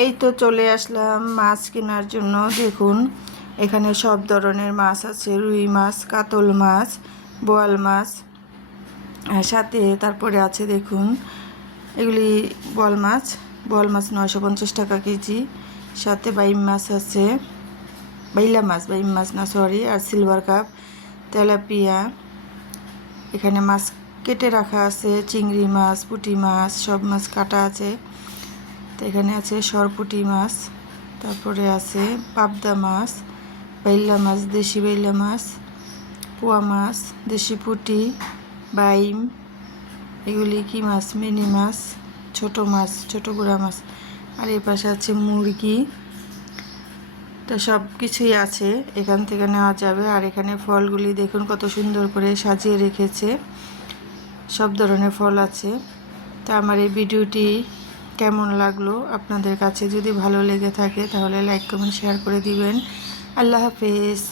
এই তো চলে আসলাম মাছ কেনার জন্য। দেখুন এখানে সব ধরনের মাছ আছে, রুই মাছ, কাতল মাছ, বোয়াল মাছ, আর সাথে তারপরে আছে দেখুন এগুলি বোয়াল মাছ। বোয়াল মাছ 950 টাকা কেজি। সাথে বাইম মাছ আছে, বাইম মাছ না সরি, আর সিলভার কাপ, তেলাপিয়া। এখানে মাছ কেটে রাখা আছে, চিংড়ি মাছ, পুঁটি মাছ, সব মাছ কাটা আছে। তো এখানে আছে সরপুঁটি মাছ, তারপরে আছে পাবদা মাছ, বাইলা মাছ, দেশি বাইলা মাছ, পোয়া মাছ, দেশি পুঁটি, বাইম। এগুলি কি মাছ? মিনি মাছ, ছোট গুঁড়া মাছ। আর এই পাশে আছে মুরগি। তো সব কিছুই আছে, এখান থেকে নেওয়া যাবে। আর এখানে ফলগুলি দেখুন কত সুন্দর করে সাজিয়ে রেখেছে, সব ধরনের ফল আছে। তা আমার এই ভিডিওটি কেমন লাগলো আপনাদের কাছে? যদি ভালো লেগে থাকে তাহলে লাইক কমেন্ট শেয়ার করে দিবেন। আল্লাহ হাফেজ।